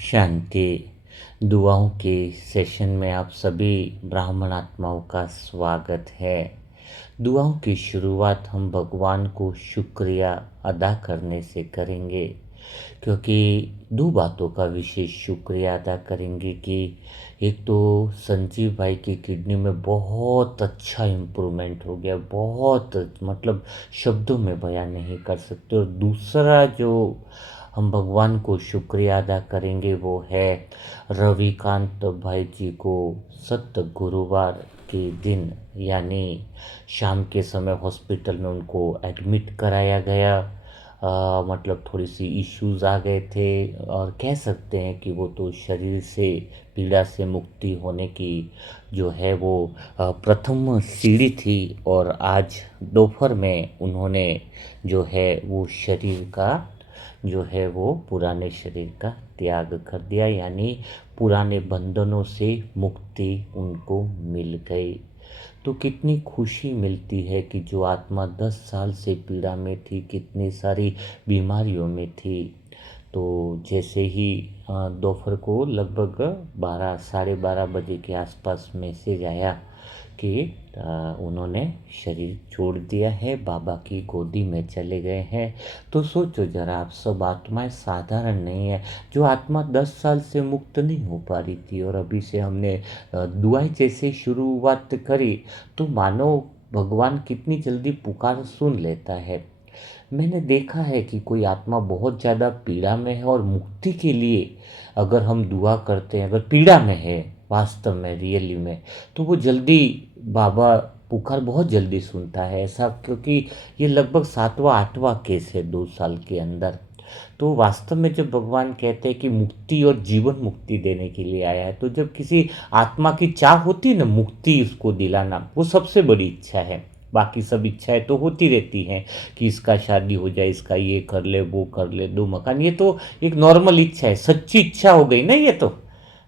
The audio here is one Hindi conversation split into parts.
शांति। दुआओं के सेशन में आप सभी ब्राह्मण आत्माओं का स्वागत है। दुआओं की शुरुआत हम भगवान को शुक्रिया अदा करने से करेंगे, क्योंकि दो बातों का विशेष शुक्रिया अदा करेंगे कि एक तो संजीव भाई की किडनी में बहुत अच्छा इम्प्रूवमेंट हो गया, बहुत मतलब शब्दों में बयान नहीं कर सकते। और दूसरा जो हम भगवान को शुक्रिया अदा करेंगे वो है रविकांत भाई जी को सत्य गुरुवार के दिन यानी शाम के समय हॉस्पिटल में उनको एडमिट कराया गया। मतलब थोड़ी सी इश्यूज आ गए थे और कह सकते हैं कि वो तो शरीर से पीड़ा से मुक्ति होने की जो है वो प्रथम सीढ़ी थी। और आज दोपहर में उन्होंने जो है वो शरीर का जो है वो पुराने शरीर का त्याग कर दिया, यानी पुराने बंधनों से मुक्ति उनको मिल गई। तो कितनी खुशी मिलती है कि जो आत्मा 10 साल से पीड़ा में थी, कितनी सारी बीमारियों में थी, तो जैसे ही दोपहर को लगभग 12 साढ़े 12 बजे के आसपास मैसेज आया कि उन्होंने शरीर छोड़ दिया है, बाबा की गोदी में चले गए हैं। तो सोचो जरा, आप सब आत्माएं साधारण नहीं है। जो आत्मा 10 साल से मुक्त नहीं हो पा रही थी और अभी से हमने दुआएं जैसे शुरुआत करी, तो मानो भगवान कितनी जल्दी पुकार सुन लेता है। मैंने देखा है कि कोई आत्मा बहुत ज़्यादा पीड़ा में है और मुक्ति के लिए अगर हम दुआ करते हैं, अगर पीड़ा में है वास्तव में रियली में, तो वो जल्दी बाबा पुकार बहुत जल्दी सुनता है। ऐसा क्योंकि ये लगभग 7वां 8वां केस है 2 साल के अंदर। तो वास्तव में जब भगवान कहते हैं कि मुक्ति और जीवन मुक्ति देने के लिए आया है, तो जब किसी आत्मा की चाह होती है ना मुक्ति उसको दिलाना, वो सबसे बड़ी इच्छा है। बाकी सब इच्छाएं तो होती रहती हैं कि इसका शादी हो जाए, इसका ये कर ले, वो कर ले, 2 मकान, ये तो एक नॉर्मल इच्छा है, सच्ची इच्छा हो गई ना ये तो।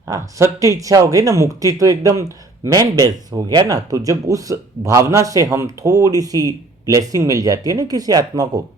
हाँ, सत्य इच्छा हो गई ना, मुक्ति तो एकदम मेन बेस हो गया ना। तो जब उस भावना से हम थोड़ी सी ब्लेसिंग मिल जाती है ना किसी आत्मा को,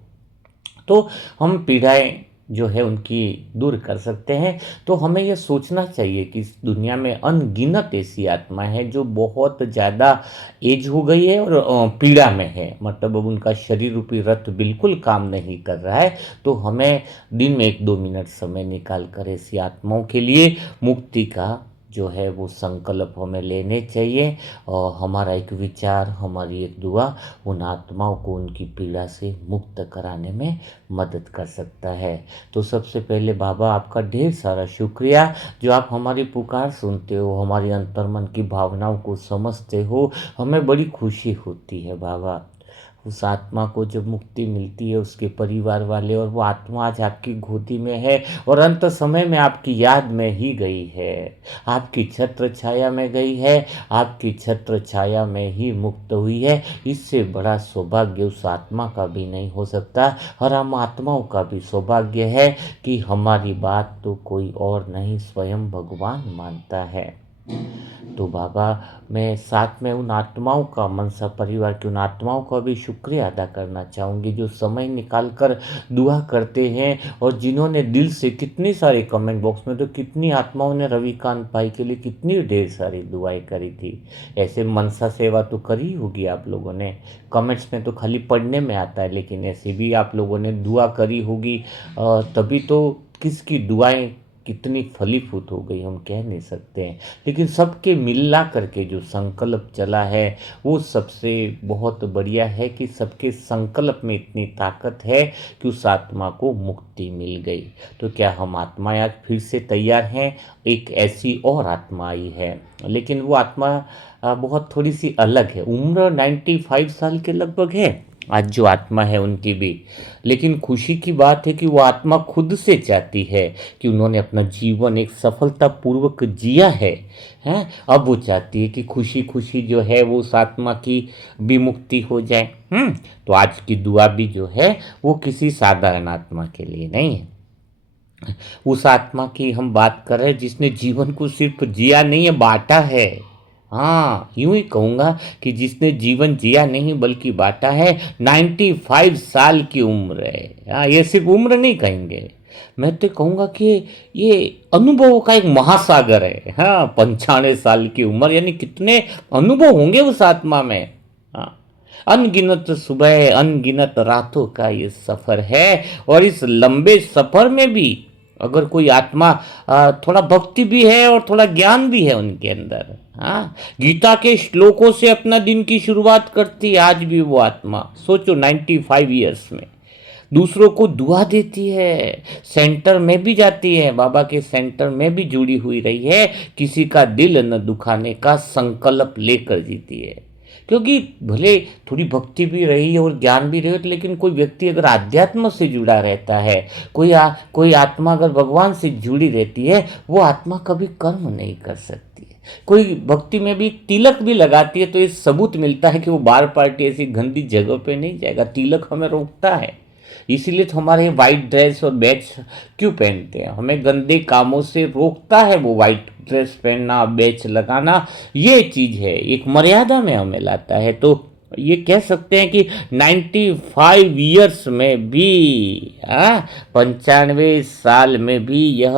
तो हम पीड़ाएं जो है उनकी दूर कर सकते हैं। तो हमें यह सोचना चाहिए कि इस दुनिया में अनगिनत ऐसी आत्माएं हैं जो बहुत ज़्यादा एज हो गई है और पीड़ा में है, मतलब अब उनका शरीर रूपी रथ बिल्कुल काम नहीं कर रहा है। तो हमें दिन में 1-2 मिनट समय निकाल कर ऐसी आत्माओं के लिए मुक्ति का जो है वो संकल्प हमें लेने चाहिए। और हमारा एक विचार, हमारी एक दुआ उन आत्माओं को उनकी पीड़ा से मुक्त कराने में मदद कर सकता है। तो सबसे पहले बाबा आपका ढेर सारा शुक्रिया, जो आप हमारी पुकार सुनते हो, हमारी अंतर्मन की भावनाओं को समझते हो। हमें बड़ी खुशी होती है बाबा। उस आत्मा को जब मुक्ति मिलती है, उसके परिवार वाले, और वो आत्मा आज आपकी गोदी में है और अंत समय में आपकी याद में ही गई है, आपकी छत्र छाया में गई है, आपकी छत्र छाया में ही मुक्त हुई है। इससे बड़ा सौभाग्य उस आत्मा का भी नहीं हो सकता, और हम आत्माओं का भी सौभाग्य है कि हमारी बात तो कोई और नहीं, स्वयं भगवान मानता है। तो बाबा, मैं साथ में उन आत्माओं का, मनसा परिवार की उन आत्माओं का भी शुक्रिया अदा करना चाहूँगी जो समय निकाल कर दुआ करते हैं, और जिन्होंने दिल से, कितनी सारी कमेंट बॉक्स में तो कितनी आत्माओं ने रविकांत भाई के लिए कितनी ढेर सारी दुआएं करी थी। ऐसे मनसा सेवा तो करी होगी आप लोगों ने, कमेंट्स में तो खाली पढ़ने में आता है, लेकिन ऐसे भी आप लोगों ने दुआ करी होगी। तभी तो किसकी दुआएं कितनी फलीभूत हो गई हम कह नहीं सकते हैं, लेकिन सबके मिला करके जो संकल्प चला है वो सबसे बहुत बढ़िया है कि सबके संकल्प में इतनी ताकत है कि उस आत्मा को मुक्ति मिल गई। तो क्या हम आत्माएं आज फिर से तैयार हैं? एक ऐसी और आत्मा आई है, लेकिन वो आत्मा बहुत थोड़ी सी अलग है। उम्र 95 साल के लगभग है आज जो आत्मा है उनकी भी, लेकिन खुशी की बात है कि वो आत्मा खुद से चाहती है कि उन्होंने अपना जीवन एक सफलतापूर्वक जिया है, हैं? अब वो चाहती है कि खुशी खुशी जो है वो उस आत्मा की भी मुक्ति हो जाए। तो आज की दुआ भी जो है वो किसी साधारण आत्मा के लिए नहीं है। उस आत्मा की हम बात कर रहे हैं जिसने जीवन को सिर्फ जिया नहीं है, बांटा है। हाँ, यूं ही कहूँगा कि जिसने जीवन जिया नहीं बल्कि बांटा है। 95 साल की उम्र है। हाँ, ये सिर्फ उम्र नहीं कहेंगे, मैं तो कहूँगा कि ये अनुभवों का एक महासागर है। हाँ, 95 साल की उम्र, यानी कितने अनुभव होंगे उस आत्मा में। हाँ, अनगिनत सुबह अनगिनत रातों का ये सफ़र है। और इस लंबे सफ़र में भी अगर कोई आत्मा थोड़ा भक्ति भी है और थोड़ा ज्ञान भी है उनके अंदर, हाँ, गीता के श्लोकों से अपना दिन की शुरुआत करती है आज भी वो आत्मा। सोचो 95 ईयर्स में दूसरों को दुआ देती है, सेंटर में भी जाती है, बाबा के सेंटर में भी जुड़ी हुई रही है, किसी का दिल न दुखाने का संकल्प लेकर जीती है। क्योंकि भले थोड़ी भक्ति भी रही है और ज्ञान भी रही है, लेकिन कोई व्यक्ति अगर आध्यात्म से जुड़ा रहता है, कोई आत्मा अगर भगवान से जुड़ी रहती है, वो आत्मा कभी कर्म नहीं कर सकती है। कोई भक्ति में भी तिलक भी लगाती है तो ये सबूत मिलता है कि वो बार पार्टी ऐसी गंदी जगह पे नहीं जाएगा। तिलक हमें रोकता है, इसीलिए तो हमारे वाइट ड्रेस और बैच क्यों पहनते हैं, हमें गंदे कामों से रोकता है वो वाइट ड्रेस पहनना, बैच लगाना। ये चीज़ है, एक मर्यादा में हमें लाता है। तो ये कह सकते हैं कि 95 ईयर्स में भी, 95 साल में भी यह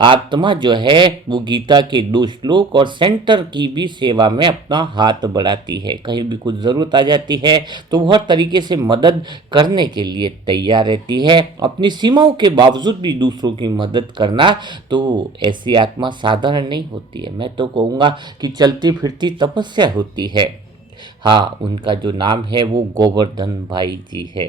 आत्मा जो है वो गीता के 2 श्लोक और सेंटर की भी सेवा में अपना हाथ बढ़ाती है। कहीं भी कुछ ज़रूरत आ जाती है तो वो हर तरीके से मदद करने के लिए तैयार रहती है, अपनी सीमाओं के बावजूद भी दूसरों की मदद करना। तो ऐसी आत्मा साधारण नहीं होती है, मैं तो कहूँगा कि चलती फिरती तपस्या होती है। हाँ, उनका जो नाम है वो गोवर्धन भाई जी है।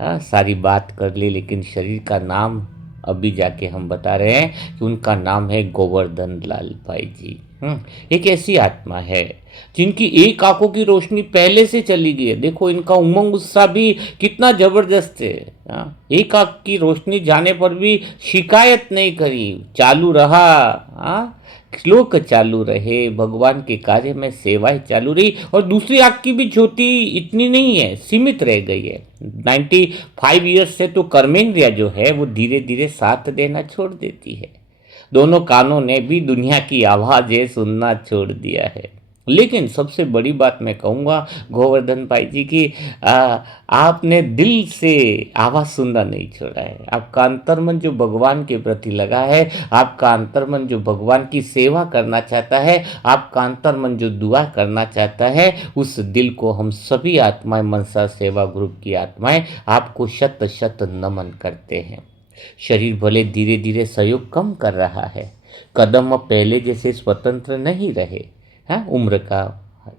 हाँ, सारी बात कर ली, लेकिन शरीर का नाम अभी जाके हम बता रहे हैं कि उनका नाम है गोवर्धन लाल भाई जी। एक ऐसी आत्मा है जिनकी एक आंखों की रोशनी पहले से चली गई है। देखो इनका उमंग उत्साह भी कितना जबरदस्त है। एक आंख की रोशनी जाने पर भी शिकायत नहीं करी, चालू रहा। श्लोक चालू रहे, भगवान के कार्य में सेवाएं चालू रही। और दूसरी आंख की भी ज्योति इतनी नहीं है, सीमित रह गई है। 95 ईयर्स से तो कर्मेंद्रिया जो है वो धीरे धीरे साथ देना छोड़ देती है। दोनों कानों ने भी दुनिया की आवाज़ें सुनना छोड़ दिया है। लेकिन सबसे बड़ी बात मैं कहूँगा गोवर्धन भाई जी की, आपने दिल से आवाज़ सुनना नहीं छोड़ा है। आपका अंतर्मन जो भगवान के प्रति लगा है, आपका अंतर्मन जो भगवान की सेवा करना चाहता है, आपका अंतर्मन जो दुआ करना चाहता है, उस दिल को हम सभी आत्माएं, मनसा सेवा ग्रुप की आत्माएं आपको शत शत नमन करते हैं। शरीर भले धीरे धीरे सहयोग कम कर रहा है, कदम अब पहले जैसे स्वतंत्र नहीं रहे। हाँ, उम्र का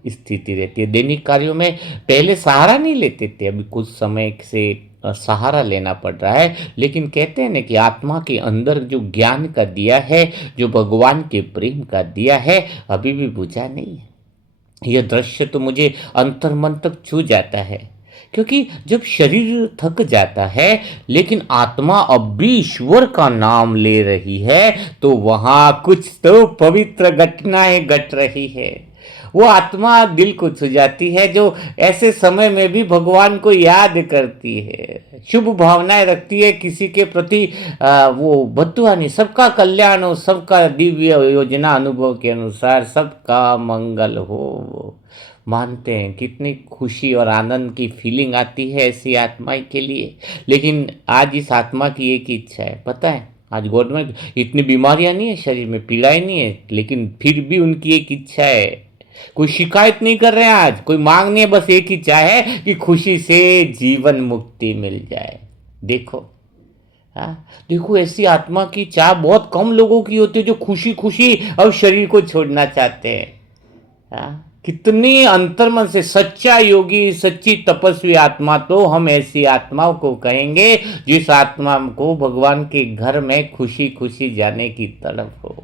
स्थिति रहती है, दैनिक कार्यों में पहले सहारा नहीं लेते थे, अभी कुछ समय से सहारा लेना पड़ रहा है। लेकिन कहते हैं ना कि आत्मा के अंदर जो ज्ञान का दिया है, जो भगवान के प्रेम का दिया है, अभी भी बुझा नहीं है। यह दृश्य तो मुझे अंतर्मन तक छू जाता है, क्योंकि जब शरीर थक जाता है लेकिन आत्मा अब भी ईश्वर का नाम ले रही है, तो वहां कुछ तो पवित्र घटनाएं घट रही है। वो आत्मा दिल को छू जाती है जो ऐसे समय में भी भगवान को याद करती है, शुभ भावनाएं रखती है किसी के प्रति। वो बद्दुआ नहीं, सबका कल्याण हो, सबका दिव्य योजना अनुभव के अनुसार सबका मंगल हो, मानते हैं। कितनी खुशी और आनंद की फीलिंग आती है ऐसी आत्मा के लिए। लेकिन आज इस आत्मा की एक ही इच्छा है, पता है, आज गॉड में इतनी बीमारियां नहीं है, शरीर में पीड़ाएं नहीं है, लेकिन फिर भी उनकी एक इच्छा है। कोई शिकायत नहीं कर रहे हैं, आज कोई मांग नहीं है, बस एक ही इच्छा है कि खुशी से जीवन मुक्ति मिल जाए। देखो, देखो ऐसी आत्मा की चाह बहुत कम लोगों की होती है जो खुशी खुशी अब शरीर को छोड़ना चाहते हैं। कितनी अंतर्मन से सच्चा योगी, सच्ची तपस्वी आत्मा, तो हम ऐसी आत्माओं को कहेंगे जिस आत्मा को भगवान के घर में खुशी खुशी जाने की तड़प हो।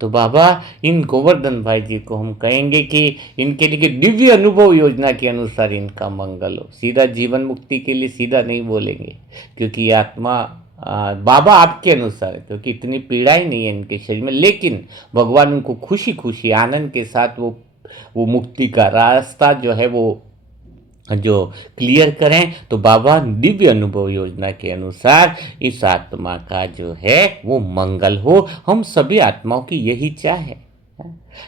तो बाबा इन गोवर्धन भाई जी को हम कहेंगे कि इनके लिए दिव्य अनुभव योजना के अनुसार इनका मंगल हो। सीधा जीवन मुक्ति के लिए सीधा नहीं बोलेंगे, क्योंकि ये आत्मा बाबा आपके अनुसार है, क्योंकि इतनी पीड़ाई नहीं है इनके शरीर में, लेकिन भगवान उनको खुशी खुशी आनंद के साथ वो मुक्ति का रास्ता जो है वो जो क्लियर करें। तो बाबा दिव्य अनुभव योजना के अनुसार इस आत्मा का जो है वो मंगल हो। हम सभी आत्माओं की यही चाह है।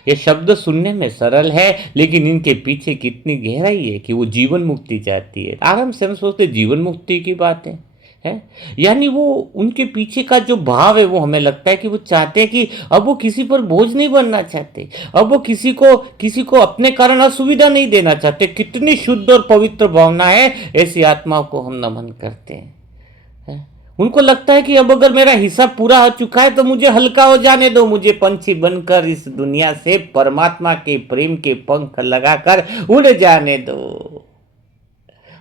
ये शब्द सुनने में सरल है, लेकिन इनके पीछे कितनी गहराई है कि वो जीवन मुक्ति चाहती है। आराम से हम सोचते जीवन मुक्ति की बात है, है। यानी वो उनके पीछे का जो भाव है वो हमें लगता है कि वो चाहते हैं कि अब वो किसी पर बोझ नहीं बनना चाहते, अब वो किसी को अपने कारण असुविधा नहीं देना चाहते। कितनी शुद्ध और पवित्र भावना है, ऐसी आत्माओं को हम नमन करते हैं। उनको लगता है कि अब अगर मेरा हिसाब पूरा हो चुका है तो मुझे हल्का हो जाने दो, मुझे पंछी बनकर इस दुनिया से परमात्मा के प्रेम के पंख लगाकर उड़ जाने दो।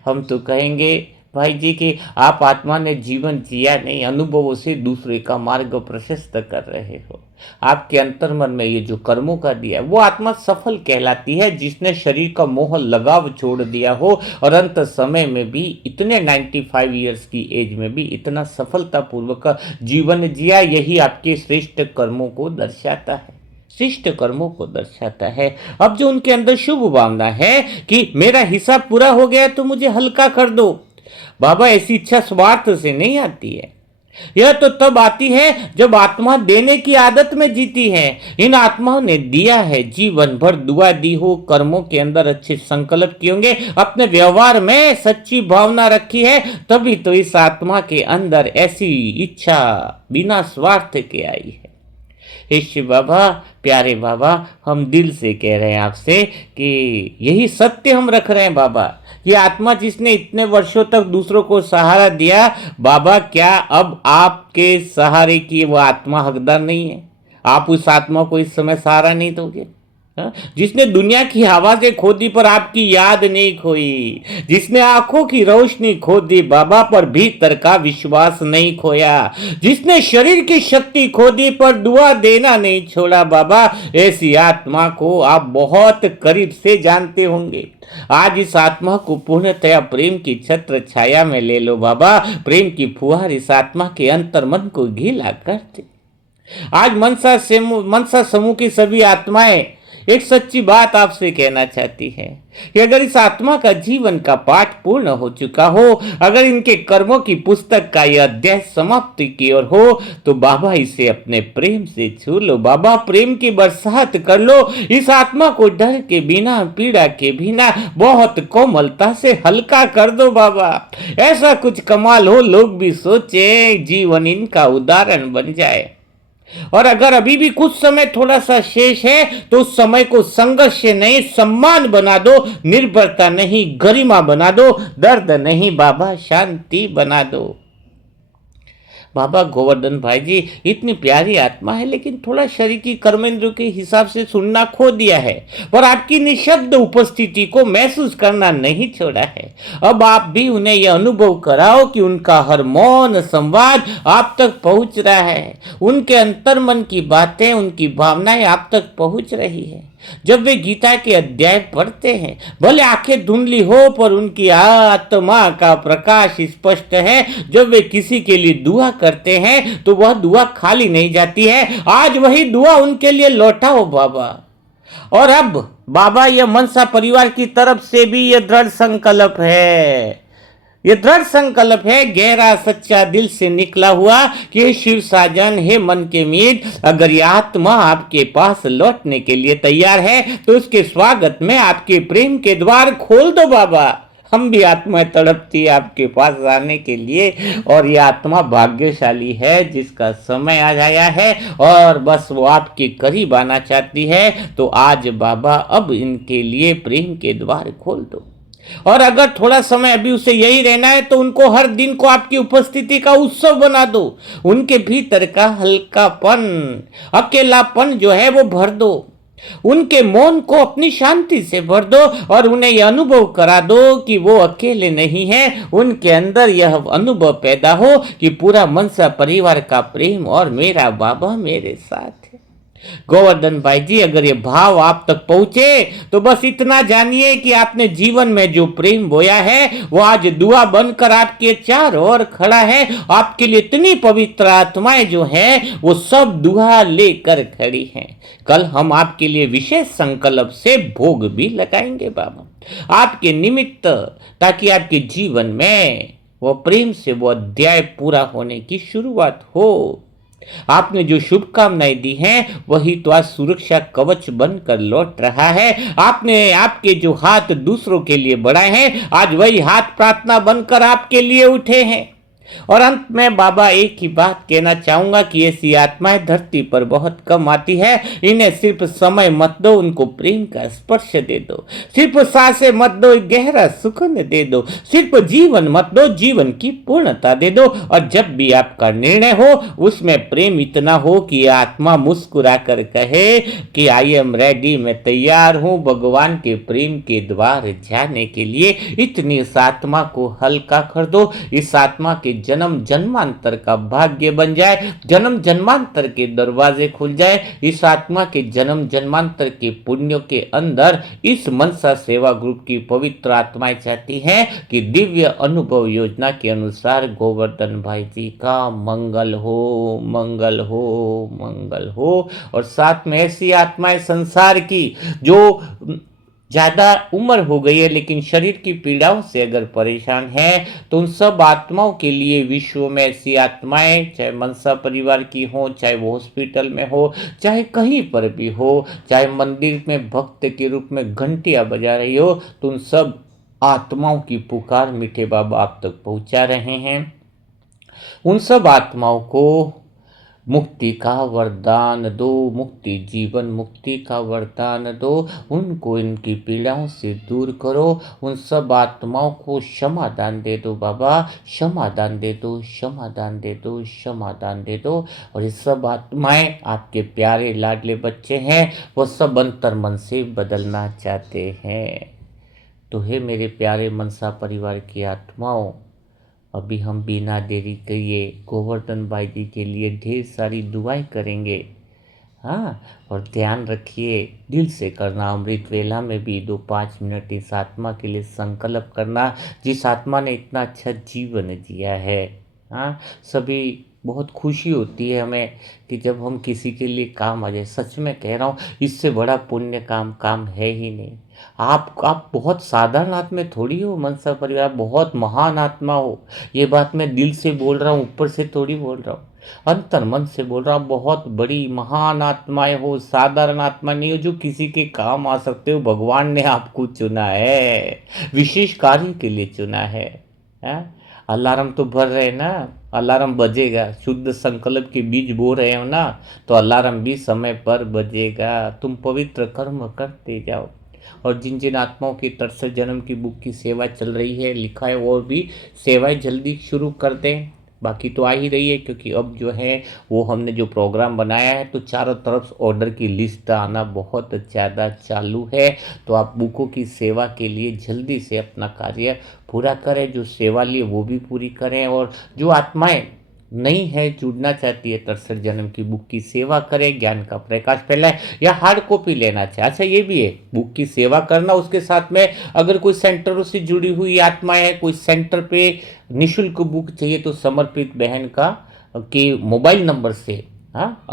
हम तो कहेंगे भाई जी कि आप आत्मा ने जीवन जिया नहीं, अनुभवों से दूसरे का मार्ग प्रशस्त कर रहे हो। आपके अंतर्मन में ये जो कर्मों का दिया है वो आत्मा सफल कहलाती है, जिसने शरीर का मोह लगाव छोड़ दिया हो और अंत समय में भी इतने 95 ईयर्स की एज में भी इतना सफलतापूर्वक जीवन जिया। यही आपके श्रेष्ठ कर्मों को दर्शाता है, शिष्ट कर्मों को दर्शाता है। अब जो उनके अंदर शुभ भावना है कि मेरा हिसाब पूरा हो गया तो मुझे हल्का कर दो, बाबा ऐसी इच्छा स्वार्थ से नहीं आती है। यह तो तब आती है जब आत्मा देने की आदत में जीती है। इन आत्माओं ने दिया है, जीवन भर दुआ दी हो, कर्मों के अंदर अच्छे संकल्प किए होंगे, अपने व्यवहार में सच्ची भावना रखी है, तभी तो इस आत्मा के अंदर ऐसी इच्छा बिना स्वार्थ के आई है। हे शिव बाबा, प्यारे बाबा, हम दिल से कह रहे हैं आपसे कि यही सत्य हम रख रहे हैं बाबा। ये आत्मा जिसने इतने वर्षों तक दूसरों को सहारा दिया, बाबा क्या अब आपके सहारे की वो आत्मा हकदार नहीं है? आप उस आत्मा को इस समय सहारा नहीं दोगे? जिसने दुनिया की आवाजें खो दी पर आपकी याद नहीं खोई, जिसने आंखों की रोशनी खो दी बाबा पर भीतर का विश्वास नहीं खोया, जिसने शरीर की शक्ति खो दी पर दुआ देना नहीं छोड़ा बाबा, ऐसी आत्मा को आप बहुत करीब से जानते होंगे। आज इस आत्मा को पूर्णतया प्रेम की छत्र छाया में ले लो बाबा। प्रेम की फुहार इस आत्मा के अंतर मन को गीला करते। आज मनसा समूह की सभी आत्माएं एक सच्ची बात आपसे कहना चाहती है कि अगर इस आत्मा का जीवन का पाठ पूर्ण हो चुका हो, अगर इनके कर्मों की पुस्तक का यह अध्याय समाप्ति की ओर हो, तो बाबा इसे अपने प्रेम से छू लो बाबा, प्रेम की बरसात कर लो। इस आत्मा को डर के बिना, पीड़ा के बिना बहुत कोमलता से हल्का कर दो बाबा। ऐसा कुछ कमाल हो, लोग भी सोचे, जीवन इनका उदाहरण बन जाए। और अगर अभी भी कुछ समय थोड़ा सा शेष है तो उस समय को संघर्ष से नहीं सम्मान बना दो, निर्भरता नहीं गरिमा बना दो, दर्द नहीं बाबा शांति बना दो। बाबा गोवर्धन भाई जी इतनी प्यारी आत्मा है, लेकिन थोड़ा शरीर की कर्मेंद्र के हिसाब से सुनना खो दिया है, पर आपकी निशब्द उपस्थिति को महसूस करना नहीं छोड़ा है। अब आप भी उन्हें यह अनुभव कराओ कि उनका हर मौन संवाद आप तक पहुंच रहा है, उनके अंतर्मन की बातें, उनकी भावनाएं आप तक पहुंच रही है। जब वे गीता के अध्याय पढ़ते हैं, भले आंखें धुंधली हो पर उनकी आत्मा का प्रकाश स्पष्ट है। जब वे किसी के लिए दुआ करते हैं तो वह दुआ खाली नहीं जाती है, आज वही दुआ उनके लिए लौटाओ बाबा। और अब बाबा यह मनसा परिवार की तरफ से भी यह दृढ़ संकल्प है, ये दृढ़ संकल्प है, गहरा सच्चा दिल से निकला हुआ कि शिव साजन, हे मन के मीत, अगर ये आत्मा आपके पास लौटने के लिए तैयार है तो उसके स्वागत में आपके प्रेम के द्वार खोल दो बाबा। हम भी आत्मा तड़पती है आपके पास आने के लिए, और ये आत्मा भाग्यशाली है जिसका समय आ गया है और बस वो आपके करीब आना चाहती है। तो आज बाबा अब इनके लिए प्रेम के द्वार खोल दो। और अगर थोड़ा समय अभी उसे यही रहना है तो उनको हर दिन को आपकी उपस्थिति का उत्सव बना दो। उनके भीतर का हल्कापन, अकेलापन जो है वो भर दो, उनके मौन को अपनी शांति से भर दो और उन्हें यह अनुभव करा दो कि वो अकेले नहीं है। उनके अंदर यह अनुभव पैदा हो कि पूरा मनसा परिवार का प्रेम और मेरा बाबा मेरे साथ है। गोवर्धन भाई जी, अगर ये भाव आप तक पहुंचे तो बस इतना जानिए कि आपने जीवन में जो प्रेम बोया है वो आज दुआ बनकर आपके चारों ओर खड़ा है। आपके लिए इतनी पवित्र आत्माएं जो हैं वो सब दुआ लेकर खड़ी हैं। कल हम आपके लिए विशेष संकल्प से भोग भी लगाएंगे बाबा आपके निमित्त, ताकि आपके जीवन में वो प्रेम से वो अध्याय पूरा होने की शुरुआत हो। आपने जो शुभकामनाएं दी हैं वही तो आज सुरक्षा कवच बनकर लौट रहा है। आपने आपके जो हाथ दूसरों के लिए बढ़ाए हैं, आज वही हाथ प्रार्थना बनकर आपके लिए उठे हैं। और अंत में बाबा एक ही बात कहना चाहूंगा कि ऐसी आत्माएं धरती पर बहुत कम आती है। इन्हें सिर्फ समय मत दो, उनको प्रेम का स्पर्श दे दो। सिर्फ सांसें मत दो, एक गहरा सुकून दे दो। सिर्फ जीवन मत दो, जीवन की पूर्णता दे दो। और जब भी आपका निर्णय हो उसमें प्रेम इतना हो कि आत्मा मुस्कुरा कर कहे कि आई एम रेडी, मैं तैयार हूं भगवान के प्रेम के द्वार जाने के लिए। इतनी इस आत्मा को हल्का कर दो, इस आत्मा के जन्म जन्मांतर का भाग्य बन जाए, जन्म जन्मांतर के दरवाजे खुल जाए। इस आत्मा के जन्म जन्मांतर के पुण्यों के अंदर इस मनसा सेवा ग्रुप की पवित्र आत्माएं चाहती हैं कि दिव्य अनुभव योजना के अनुसार गोवर्धन भाई जी का मंगल हो, मंगल हो, मंगल हो। और साथ में ऐसी आत्माएं संसार की जो ज्यादा उम्र हो गई है लेकिन शरीर की पीड़ाओं से अगर परेशान है तो उन सब आत्माओं के लिए विश्व में ऐसी आत्माएं, चाहे मनसा परिवार की हो, चाहे वो हॉस्पिटल में हो, चाहे कहीं पर भी हो, चाहे मंदिर में भक्त के रूप में घंटियां बजा रही हो, तो उन सब आत्माओं की पुकार मीठे बाबा आप तक पहुंचा रहे हैं। उन सब आत्माओं को मुक्ति का वरदान दो, मुक्ति जीवन मुक्ति का वरदान दो। उनको इनकी पीड़ाओं से दूर करो। उन सब आत्माओं को क्षमादान दे दो बाबा, क्षमादान दे दो, क्षमादान दे दो, क्षमादान दे दो। और ये सब आत्माएं आपके प्यारे लाडले बच्चे हैं, वो सब अंतर मन से बदलना चाहते हैं। तो हे मेरे प्यारे मनसा परिवार की आत्माओं, अभी हम बिना देरी किए गोवर्धन भाई जी के लिए ढेर सारी दुआएं करेंगे। हाँ, और ध्यान रखिए, दिल से करना। अमृत वेला में भी 2-5 मिनट इस आत्मा के लिए संकल्प करना जिस आत्मा ने इतना अच्छा जीवन जिया है। हाँ, सभी बहुत खुशी होती है हमें कि जब हम किसी के लिए काम आ जाए। सच में कह रहा हूँ, इससे बड़ा पुण्य काम है ही नहीं। आप बहुत साधारण आत्मा थोड़ी हो मनसा परिवार, बहुत महान आत्मा हो। ये बात मैं दिल से बोल रहा हूँ, ऊपर से थोड़ी बोल रहा हूँ, अंतर मन से बोल रहा हूँ। बहुत बड़ी महान आत्माएं हो, साधारण आत्मा नहीं हो जो किसी के काम आ सकते हो। भगवान ने आपको चुना है, विशेष कार्य के लिए चुना है? अलार्म तो भर रहे ना, अलार्म बजेगा। शुद्ध संकल्प के बीज बो रहे हो ना, तो अलार्म भी समय पर बजेगा। तुम पवित्र कर्म करते जाओ। और जिन जिन आत्माओं की तरसर जन्म की बुक की सेवा चल रही है, लिखा है, और भी सेवाएं जल्दी शुरू कर दें। बाकी तो आ ही रही है, क्योंकि अब जो है वो हमने जो प्रोग्राम बनाया है तो चारों तरफ ऑर्डर की लिस्ट आना बहुत ज़्यादा चालू है। तो आप बुकों की सेवा के लिए जल्दी से अपना कार्य पूरा करें, जो सेवा लिए वो भी पूरी करें। और जो आत्माएं नहीं है, जुड़ना चाहती है, तरसठ जन्म की बुक की सेवा करें, ज्ञान का प्रकाश फैलाए, या हार्ड कॉपी लेना चाहे। अच्छा, ये भी है, बुक की सेवा करना, उसके साथ में अगर कोई सेंटरों से जुड़ी हुई आत्माएं हैं, कोई सेंटर पे निःशुल्क बुक चाहिए तो समर्पित बहन का के मोबाइल नंबर से, हाँ,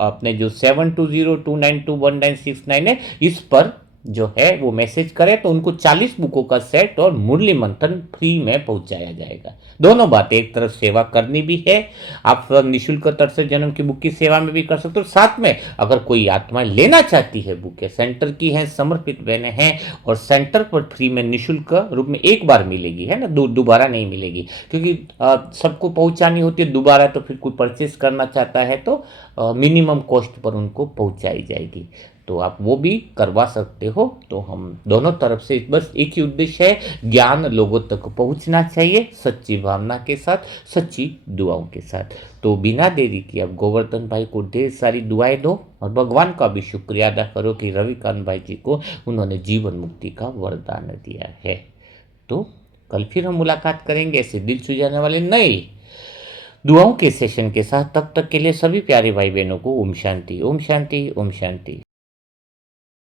आपने जो 7202921969 है, इस पर जो है वो मैसेज करें तो उनको 40 बुकों का सेट और मुरली मंथन फ्री में पहुंचाया जाएगा। दोनों बातें, एक तरफ सेवा करनी भी है, आप निःशुल्क तरसठ जन्म की बुक की सेवा में भी कर सकते हो। साथ में अगर कोई आत्मा लेना चाहती है, बुकें सेंटर की हैं, समर्पित बहनें हैं, और सेंटर पर फ्री में निःशुल्क रूप में एक बार मिलेगी, है ना, दोबारा नहीं मिलेगी, क्योंकि सबको पहुंचानी होती है। दोबारा तो फिर कोई परचेस करना चाहता है तो मिनिमम कॉस्ट पर उनको पहुंचाई जाएगी, तो आप वो भी करवा सकते हो। तो हम दोनों तरफ से बस एक ही उद्देश्य है, ज्ञान लोगों तक पहुंचना चाहिए, सच्ची भावना के साथ, सच्ची दुआओं के साथ। तो बिना देरी किए आप गोवर्धन भाई को ढेर सारी दुआएं दो, और भगवान का भी शुक्रिया अदा करो कि रविकांत भाई जी को उन्होंने जीवन मुक्ति का वरदान दिया है। तो कल फिर हम मुलाकात करेंगे ऐसे दिल छू जाने वाले नए दुआओं के सेशन के साथ। तब तक के लिए सभी प्यारे भाई बहनों को ओम शांति, ओम शांति, ओम शांति।